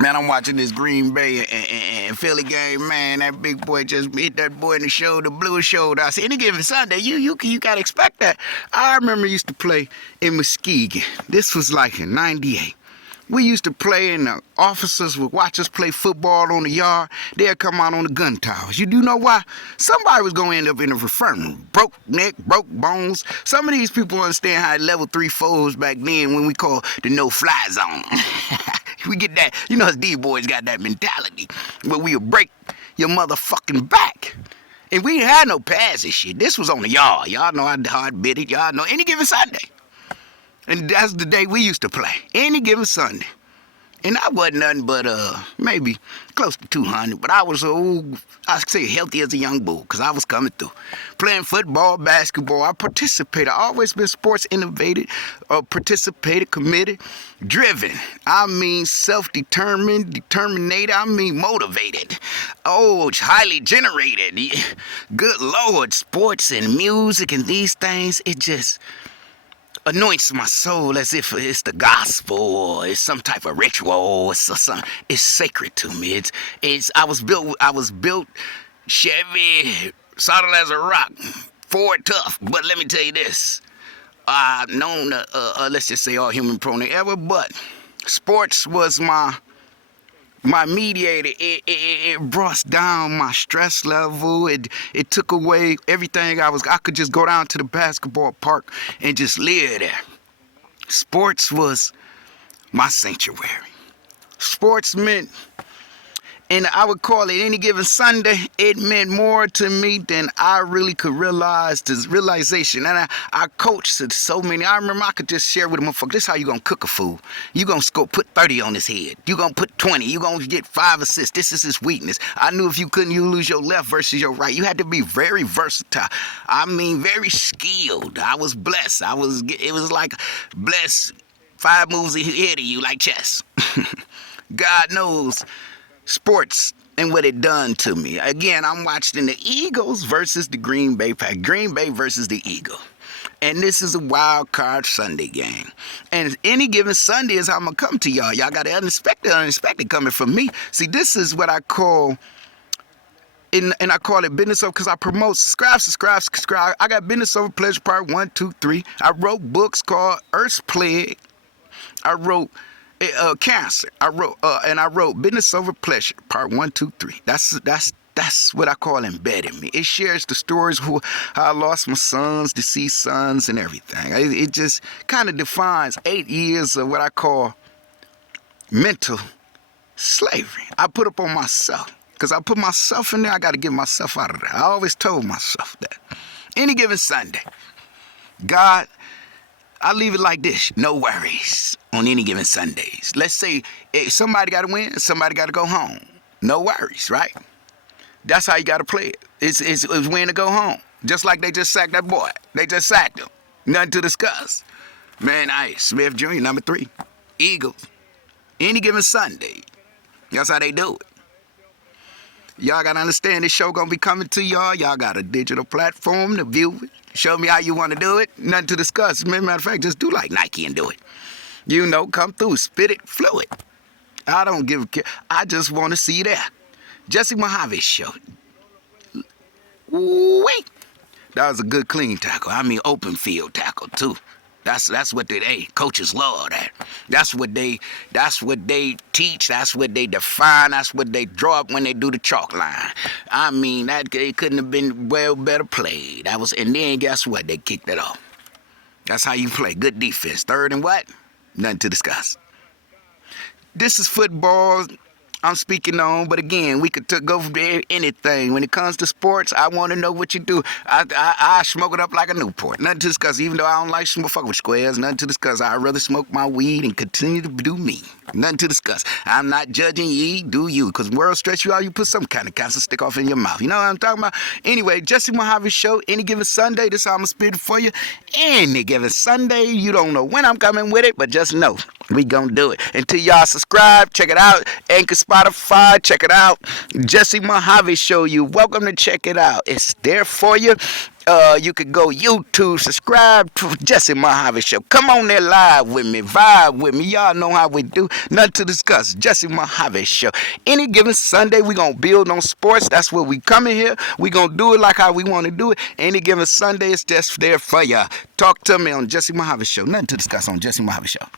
Man, I'm watching this Green Bay and Philly game. Man, that big boy just hit that boy in the shoulder, blew his shoulder. I said, any given Sunday, you gotta expect that. I remember used to play in Muskegon. This was like in '98. We used to play, and the officers would watch us play football on the yard. They'd come out on the gun towers. You do know why? Somebody was going to end up in the infirmary. Broke neck, broke bones. Some of these people understand how level 3 foes back then when we call the no-fly zone. We get that. You know, us D-boys got that mentality where we'll break your motherfucking back. And we ain't had no pads and shit. This was on the yard. Y'all know how hard bit it. Y'all know any given Sunday. And that's the day we used to play, any given Sunday. And I wasn't nothing but maybe close to 200, but I was I say healthy as a young bull, because I was coming through. Playing football, basketball, I participated. I always been sports innovated, participated, committed, driven. I mean self-determined, determinated, I mean motivated. Oh, highly generated. Good Lord, sports and music and these things, it just anoints my soul as if it's the gospel or it's some type of ritual. It's sacred to me. I was built Chevy, solid as a rock, Ford tough. But let me tell you this, I've known let's just say all human prone ever, but sports was my mediator. It brought down my stress level. It took away everything I could just go down to the basketball park and just live there. Sports was my sanctuary. Sports meant, and I would call it any given Sunday, it meant more to me than I really could realize, this realization. And I coached so many. I remember I could just share with a motherfucker, this is how you gonna cook a fool. You gonna put 30 on his head. You gonna put 20. You gonna get 5 assists. This is his weakness. I knew if you couldn't, you lose your left versus your right. You had to be very versatile. I mean, very skilled. I was blessed. It was like blessed 5 moves ahead of you like chess. God knows sports and what it done to me. Again, I'm watching the Eagles versus the Green Bay Pack. Green Bay versus the Eagle. And this is a wild card Sunday game. And any given Sunday is how I'm going to come to y'all. Y'all got the unexpected coming from me. See, this is what I call, and I call it business over, because I promote subscribe. I got business over pleasure part 1, 2, 3. I wrote books called Earth's Plague. I wrote cancer. I wrote business over pleasure part 1, 2, 3. That's what I call embedding me. It shares the stories how I lost my sons, deceased sons, and everything. It just kind of defines 8 years of what I call mental slavery. I put up on myself, because I put myself in there. I got to get myself out of there. I always told myself that. Any given Sunday, God, I leave it like this: no worries on any given Sundays. Let's say somebody got to win, somebody got to go home. No worries, right? That's how you got to play it. It's win to go home. Just like they just sacked that boy. They just sacked him. Nothing to discuss. Man, Smith Jr., number 3. Eagles. Any given Sunday. That's how they do it. Y'all got to understand this show going to be coming to y'all. Y'all got a digital platform to view it. Show me how you want to do it. Nothing to discuss. Matter of fact, just do like Nike and do it. You know, come through, spit it, fluid. I don't give a care. I just want to see you there. Jesse Mohave show. Wait. That was a good clean tackle. I mean open field tackle too. That's what coaches love that. That's what they teach, that's what they define, that's what they draw up when they do the chalk line. I mean, that it couldn't have been well better played. And then guess what? They kicked it off. That's how you play. Good defense. Third and what? Nothing to discuss. This is football I'm speaking on, but again, we could go for anything. When it comes to sports, I want to know what you do. I smoke it up like a Newport. Nothing to discuss, even though I don't like fuck with squares. Nothing to discuss. I'd rather smoke my weed and continue to do me. Nothing to discuss. I'm not judging ye, do you. Because world stress you out, you put some kind of cancer stick off in your mouth. You know what I'm talking about? Anyway, Jesse Mohave show, any given Sunday, this is how I'm going to spit it for you. Any given Sunday, you don't know when I'm coming with it, but just know We gonna do it. Until y'all subscribe, check it out. Anchor, Spotify, check it out. Jesse Mohave Show. You welcome to check it out. It's there for you. You could go YouTube, subscribe to Jesse Mohave Show. Come on there live with me, vibe with me. Y'all know how we do. Nothing to discuss. Jesse Mohave Show. Any given Sunday, we gonna build on sports. That's what we coming here. We gonna do it like how we want to do it. Any given Sunday, it's just there for ya. Talk to me on Jesse Mohave Show. Nothing to discuss on Jesse Mohave Show.